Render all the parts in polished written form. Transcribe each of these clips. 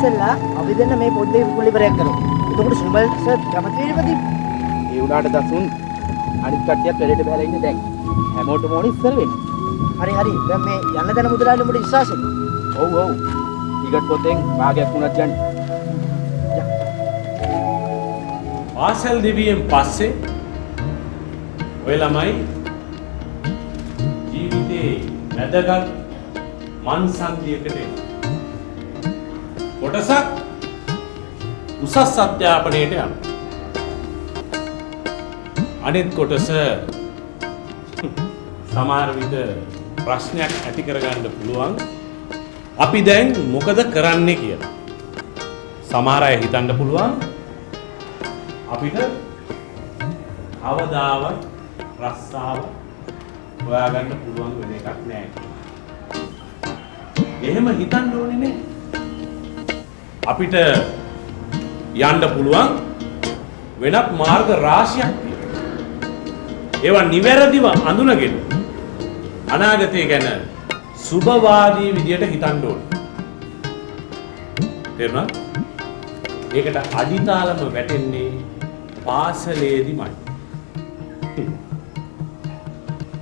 ඉස්සෙල්ලා අපි දෙන්න මේ පොඩ්ඩේ කුලිපරයක් කරමු. එතකොට සුමල් සර් කැමති වෙයිද? ඒ උනාට දසුන් අනිත් කට්ටියත් වැඩේට බහලා ඉන්නේ දැන්. හැමෝටම ඕනේ ඉස්සර වෙන්න. හරි හරි. දැන් මේ යන්න දෙන මුදලාලි උඹට විශ්වාසෙද? ඔව් ඔව්. ටිකට් පොතෙන් භාගයක් වුණත් යන්න. පාසල් දිවියෙන් පස්සේ ඔය ළමයි ජීවිතේ වැදගත් මන්සන්දියකට එනවා. කොටසක් උසස් අධ්‍යාපනයට යනවා. අනිත් කොටස සමහර විට ප්‍රශ්නයක් ඇති කරගන්න පුළුවන්. අපි දැන් මොකද කරන්නේ කියලා. සමහර අය හිතන්න පුළුවන් අපිට අවදාවත් රස්සාව හොයාගන්න පුළුවන් වෙන එකක් නෑ. එහෙම හිතන්න ඕනේ නේ. අපිට යන්න පුළුවන් වෙනත් මාර්ග රාශියක් තියෙනවා. ඒවා නිවැරදිව අඳුනගෙන අනාගතය ගැන සුබවාදී විදියට හිතන්න ඕනේ. තේරුණාද? ඒකට අදිතාලම වැටෙන්නේ පාසලේදීමයි.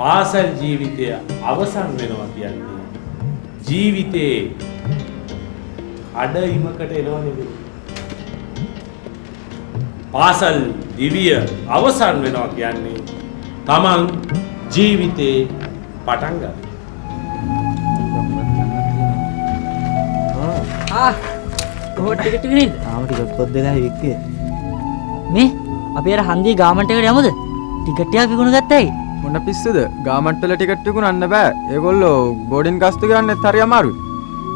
පාසල් ජීවිතය අවසන් වෙනවා කියන්නේ ජීවිතේ අඩයිමකට එනවා නෙවෙයි. පාසල් දිවිය අවසන් වෙනවා කියන්නේ තමන් ජීවිතේ පටන් ගන්න. කොහොට ටිකට් එක නේද? තාම ටිකට් පොත් දෙකයි වික්කේ. මේ අපි අර හන්දියේ ගාමන්ට් එකට යමුද? ටිකට් එක විකුණු ගත්තා ඇයි? මොන පිස්සුද? ගාමන්ට් වල ටිකට් විකුණන්න බෑ. ඒගොල්ලෝ බෝඩින් ගාස්තු ගන්නෙත් හරි අමාරුයි.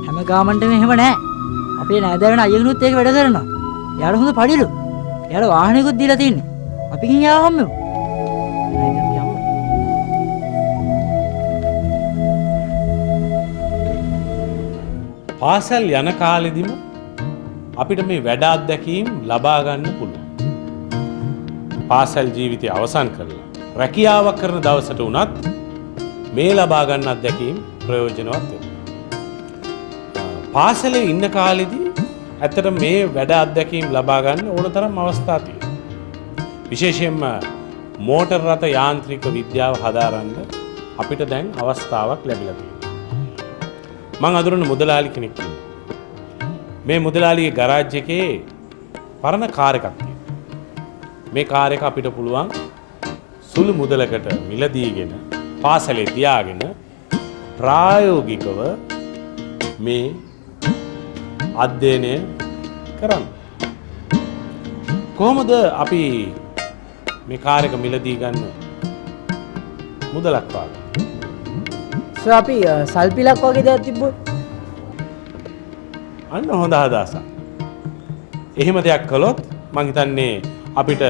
හැම ගාමන්ට්ෙම එහෙම නෑ. අපේ නෑදෑයන් අයියගෙනුත් ඒක වැඩ කරනවා. එයාට හොඳ පඩිලු. එයාට වාහනයකුත් දීලා තින්නේ. අපි ගිහින් යාව හම්බෙමු. පාසල් යන කාලෙදිම අපිට මේ වැඩ අත්දැකීම් ලබා ගන්න පුළුවන්. පාසල් ජීවිතය අවසන් කරලා රැකියාවක් කරන දවසට වුණත් මේ ලබා ගන්න අත්දැකීම් ප්‍රයෝජනවත් වෙනවා. පාසලේ ඉන්න කාලෙදී ඇත්තට මේ වැඩ අත්දැකීම් ලබා ගන්න ඕන තරම් අවස්ථා තියෙනවා. විශේෂයෙන්ම මෝටර් රථ යාන්ත්‍රික විද්‍යාව හදාරන්න අපිට දැන් අවස්ථාවක් ලැබිලා තියෙනවා. මං අඳුරන මුදලාලි කෙනෙක් ඉන්නවා. මේ මුදලාලිගේ ගරාජ් එකේ පරණ කාර් එකක් තියෙනවා. මේ කාර් එක අපිට පුළුවන් සුළු මුදලකට මිලදීගෙන පාසලේ තියාගෙන ප්‍රායෝගිකව මේ අධ්‍යයනය කරන්න. කොහොමද අපි මේ කාර් එක මිලදී ගන්න මුදලක් වාගේ? සර් අපි සල්පිලක් වගේ දෙයක් තිබ්බොත් අන්න හොඳ අදහසක්. එහෙම දෙයක් කළොත් මං හිතන්නේ අපිට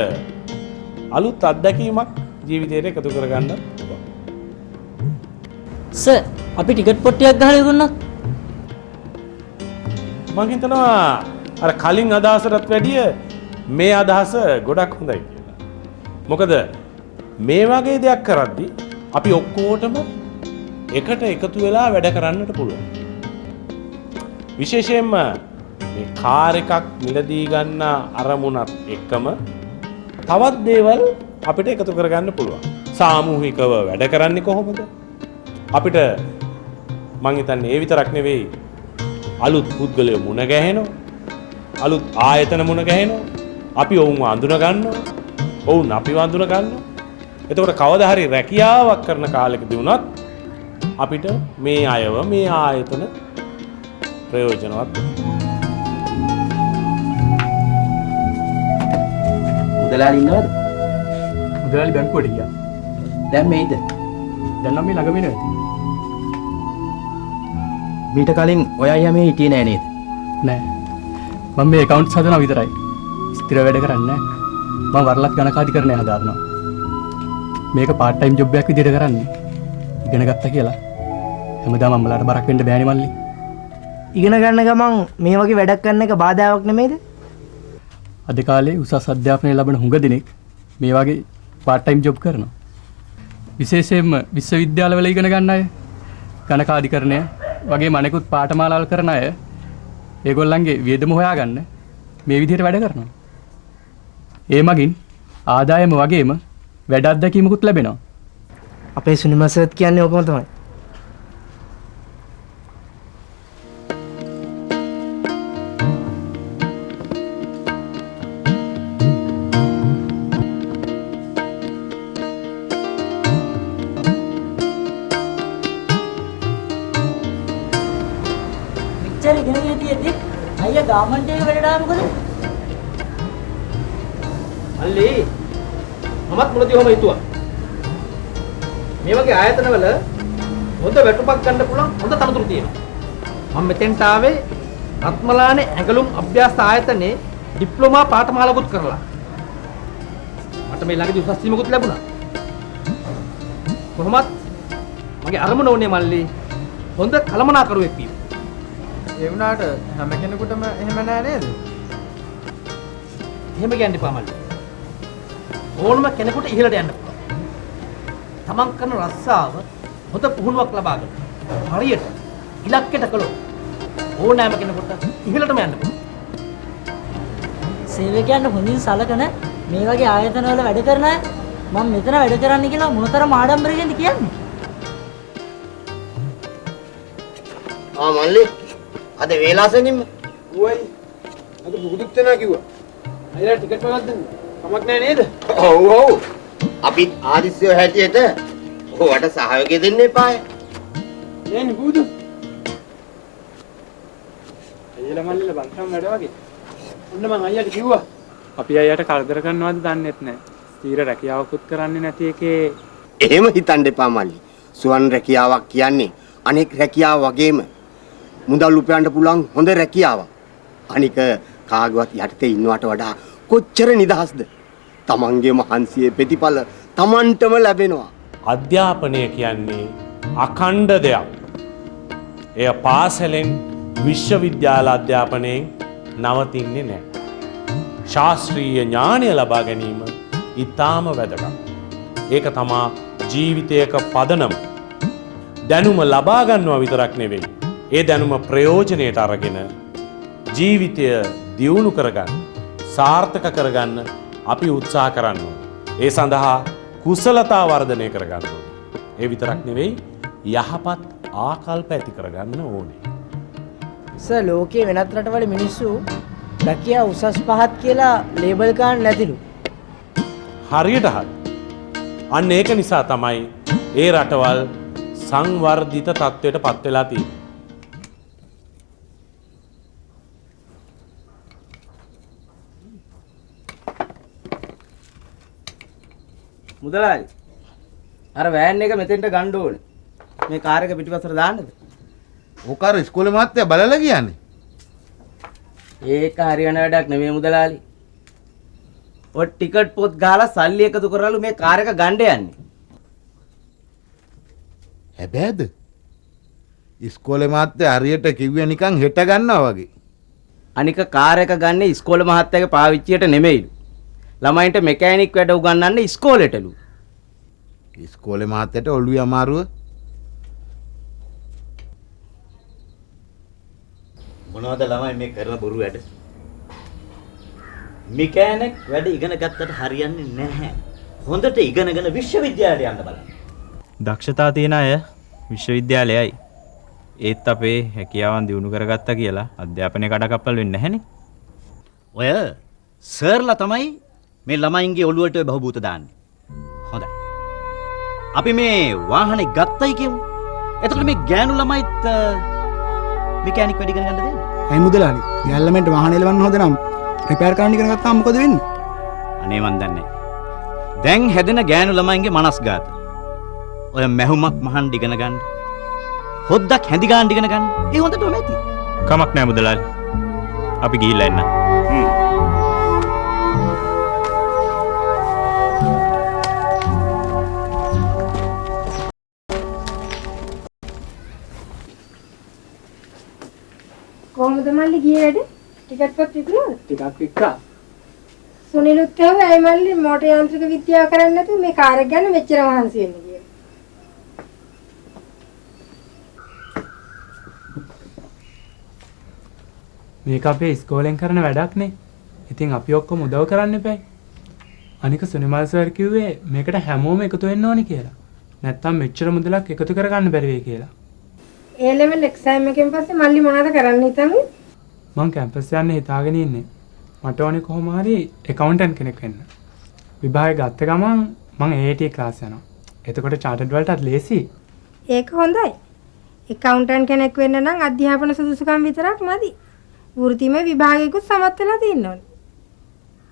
අලුත් අත්දැකීමක් ජීවිතේට එකතු කරගන්න පුළුවන්. සර් අපි ටිකට් පොට්ටියක් ගහලා විකුණනොත් මං හිතනවා අර කලින් අදහසටත් වැඩිය මේ අදහස ගොඩක් හොඳයි කියලා. මොකද මේ වගේ දෙයක් කරද්දී අපි ඔක්කොටම එකට එකතු වෙලා වැඩ කරන්නට පුළුවන්. විශේෂයෙන්ම මේ කාර් එකක් මිලදී ගන්න අරමුණත් එක්කම තවත් දේවල් අපිට එකතු කරගන්න පුළුවන්. සාමූහිකව වැඩ කරන්නේ කොහොමද? අපිට මං හිතන්නේ ඒ විතරක් නෙවෙයි අලුත් පුද්ගලයෝ මුණ ගැහෙනවා. අලුත් ආයතන මුණ ගැහෙනවා. අපි ඔවුන්ව අඳුන ගන්නවා. ඔවුන් අපිව අඳුන ගන්නවා. එතකොට කවදා හරි රැකියාවක් කරන කාලෙකදී වුණත් අපිට මේ අයව මේ ආයතන ප්‍රයෝජනවත්. මුදලාලි ඉන්නවද? මුදලාලි බැංකුවට ගියා. දැන් මේයිද? දැන් නම් මේ ළඟම ඉන්නේ. මීට කලින් ඔය අයියා මේ හිටියේ නෑ නේද? නෑ. මම මේ account හදනවා විතරයි. ස්ථිර වැඩ කරන්නේ නෑ. මම වරලක් ගණකාධිකරණය හදාරනවා. මේක part time job එකක් විදිහට කරන්නේ. ඉගෙන ගත්තා කියලා. හැමදාම අම්මලාට බරක් වෙන්න බෑනේ මල්ලි. ඉගෙන ගන්න ගමන් මේ වගේ වැඩක් කරන එක බාධාවක් නෙමෙයිද? අද කාලේ උසස් අධ්‍යාපනය ලබන හුඟ දෙනෙක් මේ වගේ part time job කරනවා. විශේෂයෙන්ම විශ්වවිද්‍යාලවල ඉගෙන ගන්න අය, ගණකාධිකරණය වගේ මනෙකුත් පාඨමාලාවල් කරන අය ඒගොල්ලන්ගේ වියදම හොයාගන්න මේ විදිහට වැඩ කරනවා. ඒ මගින් ආදායම වගේම වැඩ අත්දැකීමකුත් ලැබෙනවා. අපේ සුනිල් සර් කියන්නේ ඕකම තමයි. මෙච්චර ඉගෙනගෙන තියෙද්දි අයියා ගාමන්ට් එක වැඩට ආව මොකද? අල්ලි මමත් මුලදී ඔහම හිතුවා. මේ වගේ ආයතනවල හොඳ වැටුපක් ගන්න පුළුවන් හොඳ තනතුරු තියෙනවා. මම මෙතෙන්ට ආවේ රත්මලානේ ඇඟලුම් අභ්‍යාස ආයතනයේ ඩිප්ලෝමා පාඨමාලාවකුත් කරලා. මට මේ ළඟදී උසස් වීමකුත් ලැබුණා. කොහොමත් මගේ අරමුණ උනේ මල්ලි හොඳ කළමනාකරුවෙක් වීම. ඒ වුණාට හැම කෙනෙකුටම එහෙම නෑ නේද? එහෙම කියන්න එපා මල්ලි. ඕනම කෙනෙකුට ඉහළට යන්න පුළුවන්. තමන් කරන රස්සාව හොඳ පුහුණුවක් ලබා ගන්න. හරියට ඉලක්කයට කළොත් ඕනෑම කෙනෙකුට ඉහළටම යන්න පුළුවන්. සේවකයන් හොඳින් සලකන මේ වගේ ආයතනවල වැඩ කරන අය මම මෙතන වැඩ කරන්න කියලා මොනතරම් ආඩම්බරයෙන්ද කියන්නේ? මල්ලි අද වේලාසෙනින්ම ඌයි අද බුදුක් තනා කිව්වා. අයිලා ටිකට් එකක් දෙන්න. කමක් නෑ නේද? ඔව් ඔව් අපි ආදිස්සිය හැටියට ඔයාට සහයෝගය දෙන්න එපාය. නෑනේ බුදු. අයියලා මල්ලිලා බන්සම් වැඩ වගේ. ඔන්න මං අයියාට කිව්වා. අපි අයියට කරදර කරනවද දන්නෙත් නැහැ. ස්ථීර රැකියාවකුත් කරන්නේ නැති එකේ එහෙම හිතන්න එපා මල්ලි. සුවන් රැකියාවක් කියන්නේ අනෙක් රැකියාව වගේම මුදල් උපයන්න පුළුවන් හොඳ රැකියාවක්. අනික කාගවත් යටතේ ඉන්නවට වඩා කොච්චර නිදහස්ද? තමන්ගේ මහන්සියේ ප්‍රතිඵල තමන්ටම ලැබෙනවා. අධ්‍යාපනය කියන්නේ අඛණ්ඩ දෙයක්. එය පාසලෙන් විශ්වවිද්‍යාල අධ්‍යාපනයෙන් නවතින්නේ නැහැ. ශාස්ත්‍රීය ඥානය ලබා ගැනීම ඉතාම වැදගත්. ඒක තමා ජීවිතයක පදනම. දැනුම ලබා ගන්නවා විතරක් නෙවෙයි. ඒ දැනුම ප්‍රයෝජනයට අරගෙන ජීවිතය දියුණු කරගන්න, සාර්ථක කරගන්න අපි උත්සාහ කරන්න ඕනේ. ඒ සඳහා කුසලතා වර්ධනය කරගන්න ඕනේ. ඒ විතරක් නෙවෙයි යහපත් ආකල්ප ඇති කරගන්න ඕනේ. සර් ලෝකයේ වෙනත් රටවල මිනිස්සු රැකියාව උසස් පහත් කියලා ලේබල් ගන්න නැතිලු. හරියට හරි. අන්න ඒක නිසා තමයි ඒ රටවල් සංවර්ධිත තත්ත්වයට පත් වෙලා තියෙන්නේ. මුදලාලි අර වෑන් එක මෙතෙන්ට ගන්න ඕනේ. මේ කාර් එක පිටිපස්සට දාන්නද? ඕක අර ඉස්කෝලේ මහත්තයා බලලා කියන්නේ. ඒක හරියන වැඩක් නෙමෙයි මුදලාලි. ඔය ටිකට් පොත් ගහලා සල්ලි එකතු කරලාලු මේ කාර් එක ගන්න යන්නේ. හැබැයිද? ඉස්කෝලේ මහත්තයා හරියට කිව්වේ නිකන් හෙට ගන්නවා වගේ. අනික කාර් එක ගන්නේ ඉස්කෝලේ මහත්තයාගේ පාවිච්චියට නෙමෙයිලු. ළමයින්ට මෙකැනික් වැඩ උගන්වන්න ඉස්කෝලේටලු. ඉස්කෝලේ මහත්තයාට ඔළුවේ අමාරුව මොනවද ළමයි මේ කරන බොරු වැඩ? මෙකැනික් වැඩ ඉගෙන ගත්තට හරියන්නේ නැහැ. හොඳට ඉගෙනගෙන විශ්වවිද්‍යාලයට යන්න බලන්න. දක්ෂතා තියෙන අය විශ්වවිද්‍යාලයයි. ඒත් අපේ හැකියාවන් දියුණු කරගත්තා කියලා අධ්‍යාපනය කඩකප්පල් වෙන්නේ නැහනේ. ඔය සර්ලා තමයි මේ ළමයින්ගේ ඔළුවට ඔය බහූබූත දාන්නේ. හොඳයි. අපි මේ වාහනේ ගත්තයි කියමු. එතකොට මේ ගෑනු ළමයිත් මෙකැනික් වැඩ ඉගෙන ගන්න දෙන්නේ. ඇයි මුදලාලි? ගෑල්ලමෙන්ට වාහන එලවන්න හොද නම් රිපෙයාර් කරන්න ඉගෙන ගත්තාම මොකද වෙන්නේ? අනේ මන් දන්නේ. දැන් හැදෙන ගෑනු ළමයින්ගේ මනස්ගත. ඔය මැහුමක් මහන් ඉගෙන ගන්න. හොද්දක් හැඳි ගන්න ඉගෙන ගන්න. ඒ හොඳටම ඇති. කමක් නැහැ මුදලාලි. අපි ගිහිල්ලා එන්න. කොහොමද මල්ලි ගියේ වැඩ? ටිකට් පොත් විකුණුවද? ටිකක් වික්කා. සුනිලුත් ඇහුවා ඇයි මල්ලි මෝටර් යාන්ත්‍රික විද්‍යාව කරන්නේ නැතුව මේ කාර් එක ගන්න මෙච්චර මහන්සි වෙන්නේ කියලා. මේක අපේ ඉස්කෝලෙන් කරන වැඩක්නේ. ඉතින් අපි ඔක්කොම උදව් කරන්න එපා. අනික සුනිමල් සර් කිව්වේ මේකට හැමෝම එකතු වෙන්න ඕනි කියලා. නැත්තම් මෙච්චර මුදලක් එකතු කරගන්න බැරි වෙයි කියලා. ඒ ලෙවල් එක්සෑම් එකෙන් පස්සේ මල්ලි මොනවද කරන්න හිතන්නේ? මං කැම්පස් යන්න හිතාගෙන ඉන්නේ. මට ඕනේ කොහොම හරි ඇකවුන්ටන්ට් කෙනෙක් වෙන්න. විභාගය ගත්ත ගමන් මං AAT ක්ලාස් යනවා. එතකොට චාටඩ් වලටත් ලේසි. ඒක හොඳයි. ඇකවුන්ටන්ට් කෙනෙක් වෙන්න නම් අධ්‍යාපන සුදුසුකම් විතරක් මදි. වෘත්තීය විභාගයකුත් සමත් වෙලා තියෙන්න ඕනේ.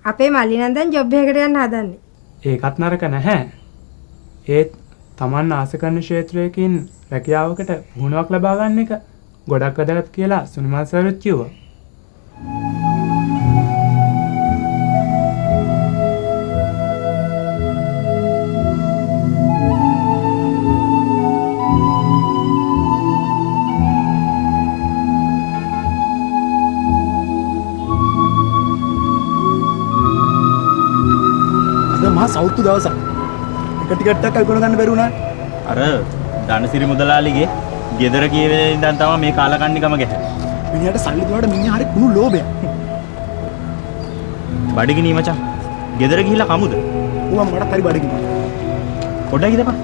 අපේ මල්ලි නම් දැන් ජොබ් එකකට යන්න හදන්නේ. ඒකත් නරක නැහැ. ඒත් Taman ආස කරන ක්ෂේත්‍රයකින් රැකියාවකට පුහුණුවක් ලබා ගන්න එක ගොඩක් වැදගත් කියලා සුනිමල් සර්ත් කිව්වා. මහා සෞතු දවසක්. එක ටිකට්ටක් අල්කොන ගන්න බැරි වුණා. අර ධනසිරි මුදලාලිගේ ගෙදර කියවේ ඉඳන් තමයි මේ කාලකන්නිකම ගැහැනේ. මිනිහට සල්ලි දුන්නාට මිනිහා හරි කුණු ලෝභයක්. බඩගිනි මචං. ගෙදර ගිහිල්ලා කමුද? ඌවා මටත් හරි බඩගිනි. පොඩ්ඩක් ඉඳපන්.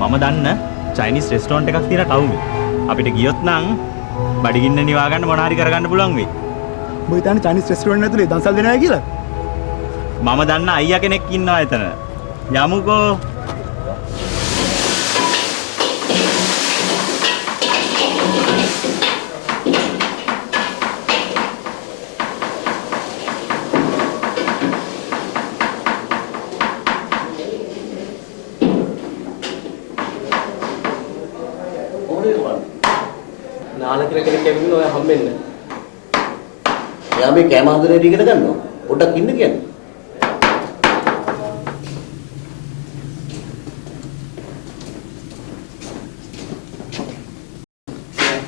මම දන්න චයිනීස් රෙස්ටෝරන්ට් එකක් තියෙන ටවුමේ. අපිට ගියොත් නම් බඩගින්න නිවා ගන්න මොන හරි කරගන්න පුළුවන් වෙයි. ඔබ හිතන්නේ චයිනීස් රෙස්ටෝරන්ට් ඇතුලේ දන්සල් දෙනවා කියලා? මම දන්න අයියා කෙනෙක් ඉන්නවා එතන. යමුකෝ. නාලකර කෙනෙක් ඇවිල්ලා ඔය හම්බෙන්න. එයා මේ කැම හදන ඉගෙන ගන්නවා. පොඩ්ඩක් ඉන්න කියන්නේ.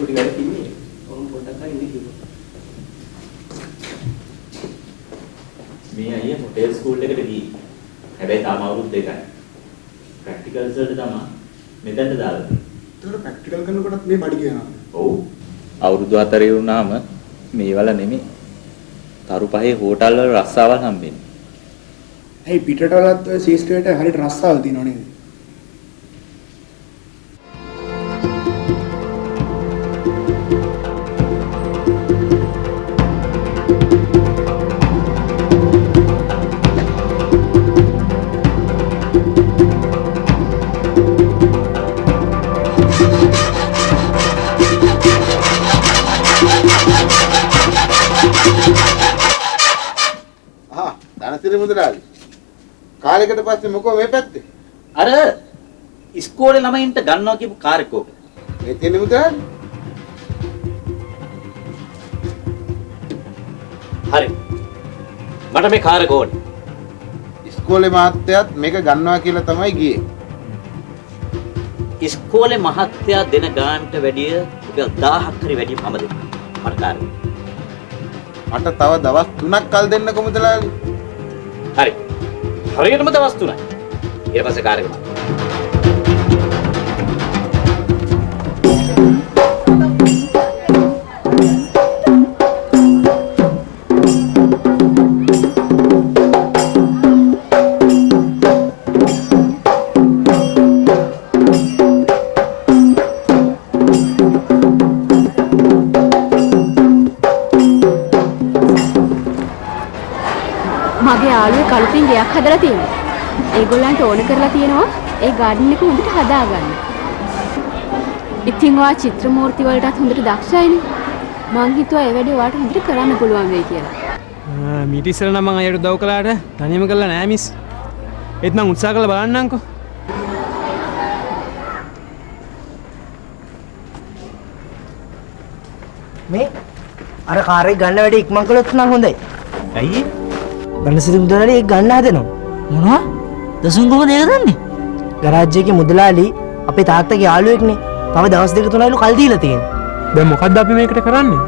පොඩි වැඩ කින්නේ. ඔවුන් පොඩ්ඩක් ඉන්න කිව්වා. මේ අයියා හොටෙල් ස්කූල් එකට ගියේ. හැබැයි තාම අවුරුදු 2යි. ප්‍රැක්ටිකල්ස් වලට තමයි මෙතනට දාලා තියෙන්නේ. ඒතකොට ප්‍රැක්ටිකල් කරනකොටත් මේ බඩ කියනවා. ඔව්. අවුරුදු 4 වුණාම මේවල නෙමෙයි. තරු පහේ හෝටල් වල රස්සාවල් හම්බෙන්නේ. ඇයි පිටට වලත් ඔය ශිෂ්ටයට හරියට රස්සාවල් තියෙනව නේද? ධනසිරි මුදලාලි. කාලයකට පස්සේ මොකෝ මේ පැත්තේ? අර ඉස්කෝලේ ළමයින්ට ගන්නවා කියපු කාර් එක ඕක. මේ තියෙන මුදලාලි. හරි. මට මේ කාර් එක ඕනේ. ඉස්කෝලේ මහත්තයාත් මේක ගන්නවා කියලා තමයි ගියේ. ඉස්කෝලේ මහත්තයා දෙන ගානට වැඩිය රුපියල් 1000ක් හරි වැඩි මම දෙන්නම්. මට කාර් එක. මට තව දවස් 3ක් කල් දෙන්නකො මුදලාලි. හරි. හරියටම දවස් 3යි. ඊට පස්සේ කාර් එක මම. මගේ යාළුවෙක් කලුතින් ගයක් හදලා තියෙනවා. ඒගොල්ලන්ට ඕන කරලා තියෙනවා ඒ ගාඩන් එක හොඳට හදාගන්න. ඉතින් ඔයා චිත්‍ර මූර්ති වලටත් හොඳට දක්ෂයිනේ. මං හිතුවා ඒ වැඩේ ඔයාට හොඳට කරන්න පුළුවන් වෙයි කියලා. මීට ඉස්සෙල්ලා නම් මම අයට උදව් කළාට තනියම කළා නෑ මිස්. ඒත් මං උත්සාහ කරලා බලන්නම්කෝ. මේ අර කාර් එක ගන්න වැඩි ඉක්මන් කළොත් නම් හොඳයි. ඇයි? ධනසිරි මුදලාලි ඒක ගන්න හදනවා. මොනවා? දසුන් කොහොමද ඒක දන්නේ? ගරාජ් එකේ මුදලාලි අපේ තාත්තගේ යාළුවෙක්නේ. තව දවස් දෙක තුනයිලු කල් දීලා තියෙන්නේ. දැන් මොකද්ද අපි මේකට කරන්නේ?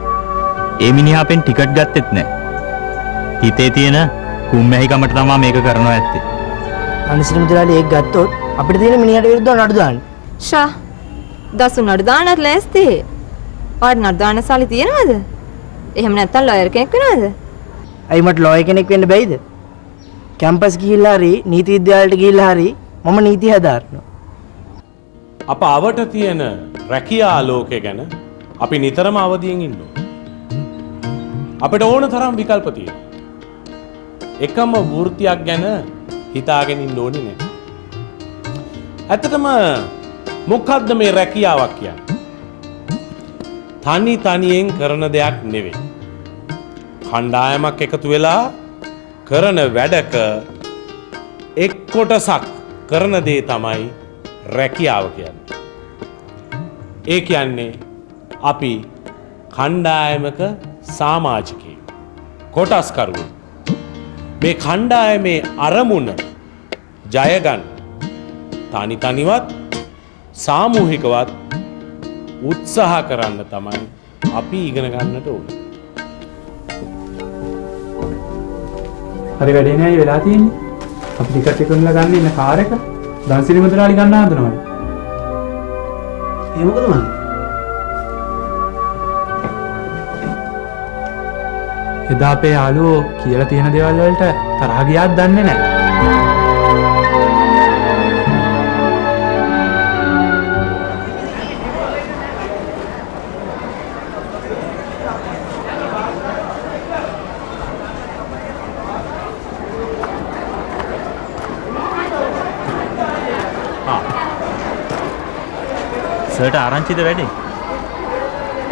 ඒ මිනිහා අපෙන් ටිකට් ගත්තෙත් නැහැ. හිතේ තියෙන කුම්මැහිකමට තමයි මේක කරනවා ඇත්තේ. ධනසිරි මුදලාලි ඒක ගත්තොත් අපිට තියෙන මිනිහට විරුද්ධව නඩු දාන්න. ෂා. දසුන් නඩු දාන්නත් ලෑස්ති. ඔයාට නඩු දාන්න සල්ලි තියෙනවද? එහෙම නැත්තම් ලොයර් කෙනෙක් වෙනවද? ඇයි මට ලෝය කෙනෙක් වෙන්න බැයිද? කැම්පස් ගිහිල්ලා හරි නීති විද්‍යාලයට ගිහිල්ලා හරි මම නීති හදාරනවා. අප අවට තියෙන රැකියා ආලෝකය ගැන අපි නිතරම අවදියෙන් ඉන්න ඕන. අපිට ඕන තරම් විකල්ප තියෙනවා. එකම වෘත්තියක් ගැන හිතාගෙන ඉන්න ඕනේ නැහැ. ඇත්තටම මොකක්ද මේ රැකියාවක් කියන්නේ? තනියෙන් කරන දෙයක් නෙවෙයි. කණ්ඩායමක් එකතු වෙලා කරන වැඩක එක් කොටසක් කරන දේ තමයි රැකියාව කියන්නේ. ඒ කියන්නේ අපි කණ්ඩායමක සමාජිකයෙක්, කොටස්කරුවෙක්. මේ කණ්ඩායමේ අරමුණ ජය ගන්න තනිවත් සාමූහිකවත් උත්සාහ කරන්න තමයි අපි ඉගෙන ගන්නට ඕනේ. හරි වැඩේ නෑ වෙලා තියෙන්නේ. අපි ටිකට් එක කරලා ගන්න ඉන්න කාර් එක දන්සිරි මුදලාලි ගන්න හදනවනේ. ඒ මොකද මන්? එදා අපේ යාළුවෝ කියලා තියෙන දේවල් වලට තරහ ගියාද දන්නේ නැහැ. සර්ට ආරංචිද වැඩේ?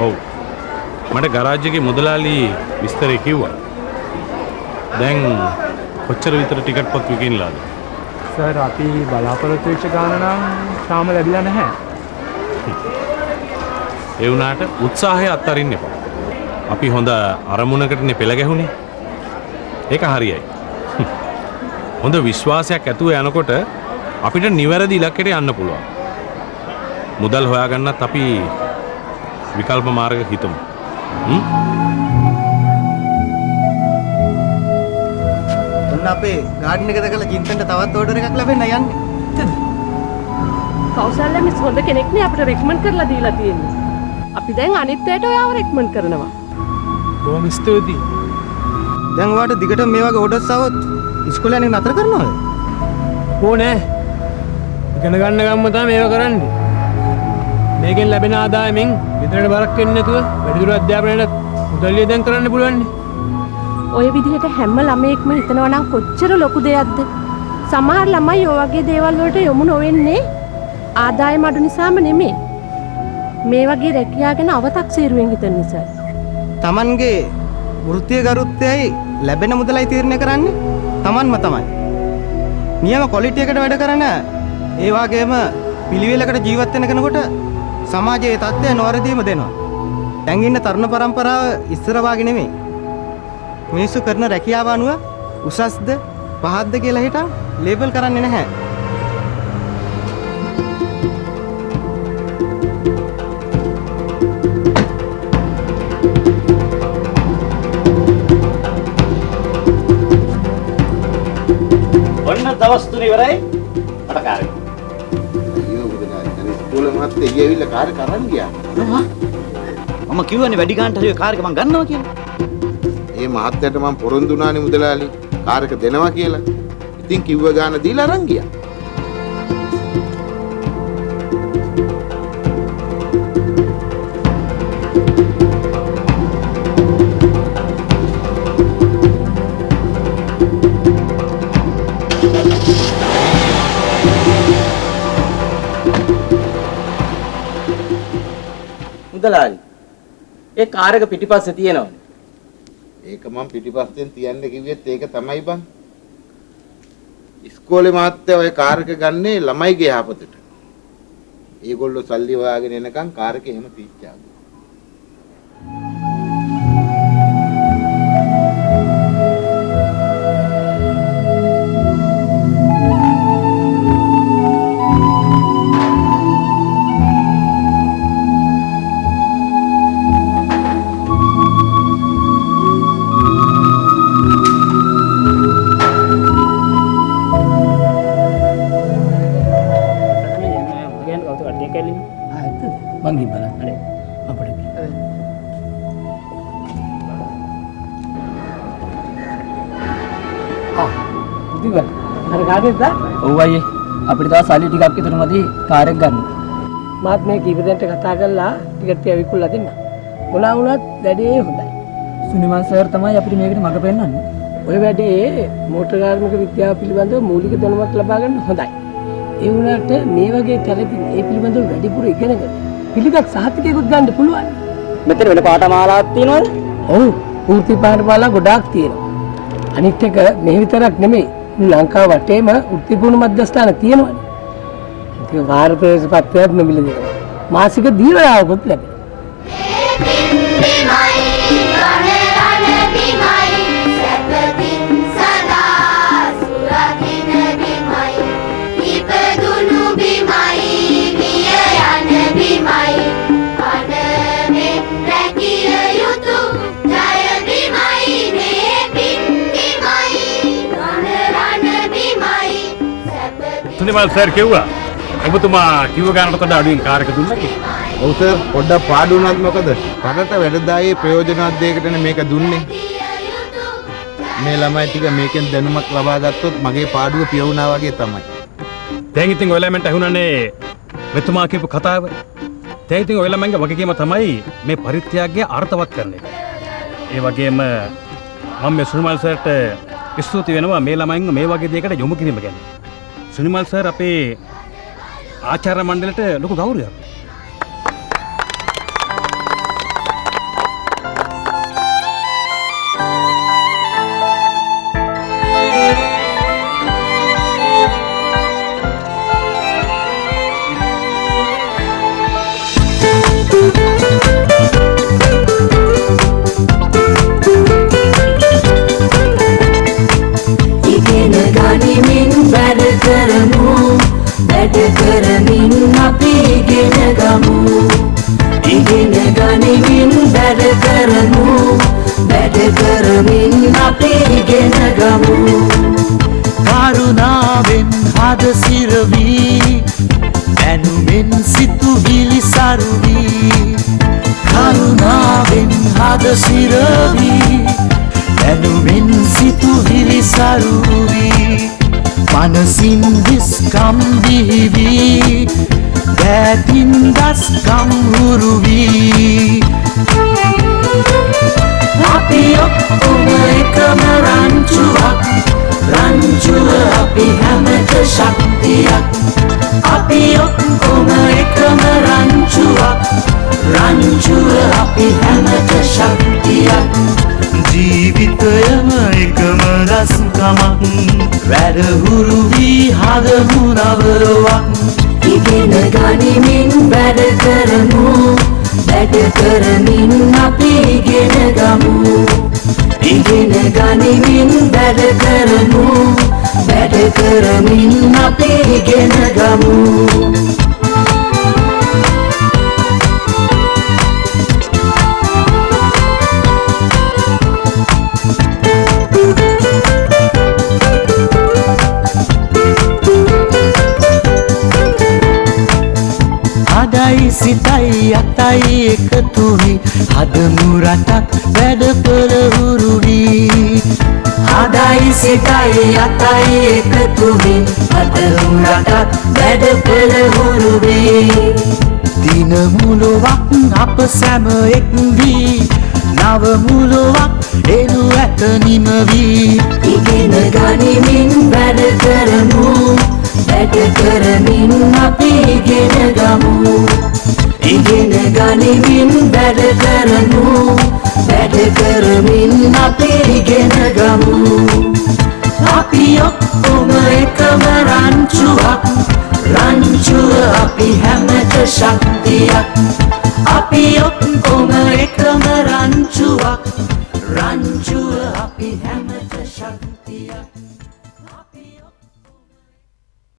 ඔව්. මට ගරාජ් එකේ මුදලාලි විස්තරය කිව්වා. දැන් කොච්චර විතර ටිකට් පොත් විකිනලාද? සර් අපි බලාපොරොත්තු වෙච්ච ගාන නම් තාම ලැබිලා නැහැ. ඒ වුණාට උත්සාහය අත්හරින්න එපා. අපි හොඳ අරමුණකටනේ පෙළ ගැහුනේ. ඒක හරියයි. හොඳ විශ්වාසයක් ඇතුව යනකොට අපිට නිවැරදි ඉලක්කයට යන්න පුළුවන්. මුදල් හොයාගන්නත් අපි විකල්ප මාර්ග හිතමු. ඔන්න අපේ ගාඩන් එක දැකලා චින්තන්ට තවත් ඕඩර් එකක් ලැබෙන්න යන්නේ. කෞසල්‍ය මිස් හොඳ කෙනෙක්නේ අපිට රෙකමන්ඩ් කරලා දීලා තියෙන්නේ. අපි දැන් අනිත් අයට ඔයාව රෙකමන්ඩ් කරනවා. බොහොම ස්තුතියි. දැන් ඔයාට දිගට මේ වගේ ඕඩර්ස් આવොත් ඉස්කෝලේ යන්නේ නතර කරනවද? ඕනේ. ඉගෙන ගන්න ගම්ම තමයි මේව කරන්නේ. මේකෙන් ලැබෙන ආදායමෙන් විතරට බරක් වෙන්නේ නැතුව වැඩිදුර අධ්‍යාපනයට මුදල් වියදම් කරන්න පුළුවන්. ඔය විදිහට හැම ළමයෙක්ම හිතනවා නම් කොච්චර ලොකු දෙයක්ද? සමහර ළමයි ඔය වගේ දේවල් වලට යොමු නොවෙන්නේ ආදායම අඩු නිසාම නෙමෙයි. මේ වගේ රැකියාව ගැන අව탁සීරුවෙන් හිතන නිසා. Tamanගේ වෘත්තීය ගරුත්වයයි ලැබෙන මුදලයි තීරණය කරන්නේ Tamanම තමයි. නියම ක්වොලිටි එකට වැඩ කරන ඒ වගේම පිළිවෙලකට ජීවත් වෙන කෙනෙකුට සමාජයේ තත්ත්වය නොවැරදීම දෙනවා. දැන් ඉන්න තරුණ පරම්පරාව ඉස්සර වාගේ නෙමෙයි. මිනිස්සු කරන රැකියාව අනුව උසස්ද පහත්ද කියලා හිතන් ලේබල් කරන්නේ නැහැ. ඔන්න දවස් 3 ඉවරයි. මට කාර්යය. ඉස්කෝලේ මහත්තයා ඊයේ ඇවිල්ලා කාර් එක අරන් ගියා. මම කිව්වනේ වැඩි ගන්නට හරි කාර් එක මම ගන්නවා කියලා. ඒ මහත්තයාට මම පොරොන්දු වුණානේ මුදලාලි කාර් එක දෙනවා කියලා. ඉතින් කිව්ව ගාන දීලා අරන් ගියා. මුදලාලි. ඒ කාර් එක පිටිපස්සේ තියෙනවනේ. ඒක මම පිටිපස්සෙන් තියන්න කිව්වෙත් ඒක තමයි බං. ඉස්කෝලේ මහත්තයා ඔය කාර් එක ගන්නේ ළමයිගේ යහපතට. ඒගොල්ලෝ සල්ලි හොයාගෙන එනකන් කාර් එක එහෙම තීච්චා. යාගෙද්ද? ඔව් අයියේ. අපිට තව සල්ලි ටිකක් විතර මදි කාර් එක ගන්න. මාත් මේ කීප දෙනෙක්ට කතා කරලා ටිකට් එක විකුණලා දෙන්න. මොනවා වුණත් වැඩේ හොඳයි. සුනිමන් සර් තමයි අපිට මේකට මඟ පෙන්නන්නේ. ඔය වැඩේ මෝටර් කාර්මික විද්‍යාව පිළිබඳව මූලික දැනුමක් ලබා ගන්න හොඳයි. ඒ වුණාට මේ වගේ තැනකින් ඒ පිළිබඳව වැඩිපුර ඉගෙනගෙන පිළිගත් සහතිකයකුත් ගන්න පුළුවන්. මෙතන වෙන පාඨමාලාවක් තියෙනවද? ඔව්. පූර්ති පාඨමාලා ගොඩාක් තියෙනවා. අනිත් එක මෙහි විතරක් නෙමෙයි ලංකාව වටේම වෘත්තිපූර්ණ මධ්‍යස්ථාන තියෙනවානේ. ඒක වාර ප්‍රවේශපත්‍රයක් නොමිලේ දෙනවා. මාසික දීවරාවකුත් ලැබෙනවා. සුනිමල් සර් කිව්වා ඔබතුමා කිව්ව ගානට වඩා අඩුවෙන් කාර් එක දුන්නා කියලා. ඔව් සර් පොඩ්ඩක් පාඩු වුණත් මොකද? රටට වැඩදායේ ප්‍රයෝජනවත් දෙයකටනේ මේක දුන්නේ. මේ ළමයි ටික මේකෙන් දැනුමක් ලබා ගත්තොත් මගේ පාඩුව පිය වුණා වගේ තමයි. දැන් ඉතින් ඔය ළමෙන්ට අහුණනේ මෙතුමා කියපු කතාව. දැන් ඉතින් ඔය ළමයින්ගේ වගකීම තමයි මේ පරිත්‍යාගය අර්ථවත් කරන එක. ඒ වගේම මම මේ සුනිමල් සර්ට ස්තුති වෙනවා මේ ළමයින්ව මේ වගේ දෙයකට යොමු කිරීම ගැන. සුනිමල් සර් අපේ ආචාර්ය මණ්ඩලයට ලොකු ගෞරවයක්. කරුණාවෙන් හද සිරවී ඇනුමෙන් සිතුවිලි සරුවී කරුණාවෙන් හද සිරවී ඇනුමෙන් සිතුවිලි සරුවී මනසින් විස්කම් බිහිවී දැතින් දස්කම් හුරුවී අපි ඔක්කොම එකම රංචුවක් රංචුව අපි හැමත ශක්තියක් අපි ඔක්කොම එකම රංචුවක් රංචුව අපි හැමත ශක්තියක් ජීවිතයම එකම රසකමක් වැඩහුරු වී හදමු නවරුවක් ඉගෙන ගනිමින් වැඩ කරමු වැඩ කරමින් අපි ඉගෙන ගමු ඉගෙන ගනිමින් වැඩ කරමු වැඩ කරමින් අපි ඉගෙන ගමු හදයි සිතයි අතයි එකතු වී හදමු රටක් වැඩ පෙරහුරු වී හදයි සිතයි අතයි එකතු වී හදමු රටක් වැඩ පෙරහුරු වී දින මුලොවක් අප සැම එක් වී නව මුලොවක් එනු ඇත නිම වී ඉගෙන ගනිමින් වැඩ කරමු වැඩ කරමින් අපි ඉගෙන ගමු ඉගෙන ගනිමින් වැඩ කරමු වැඩ කරමින් අපි ඉගෙන ගමු අපි ඔක්කොම එකම රංචුවක් රංචුව අපි හැමත ශක්තියක් අපි ඔක්කොම එකම රංචුවක් රංචුව අපි හැමත ශක්තියක්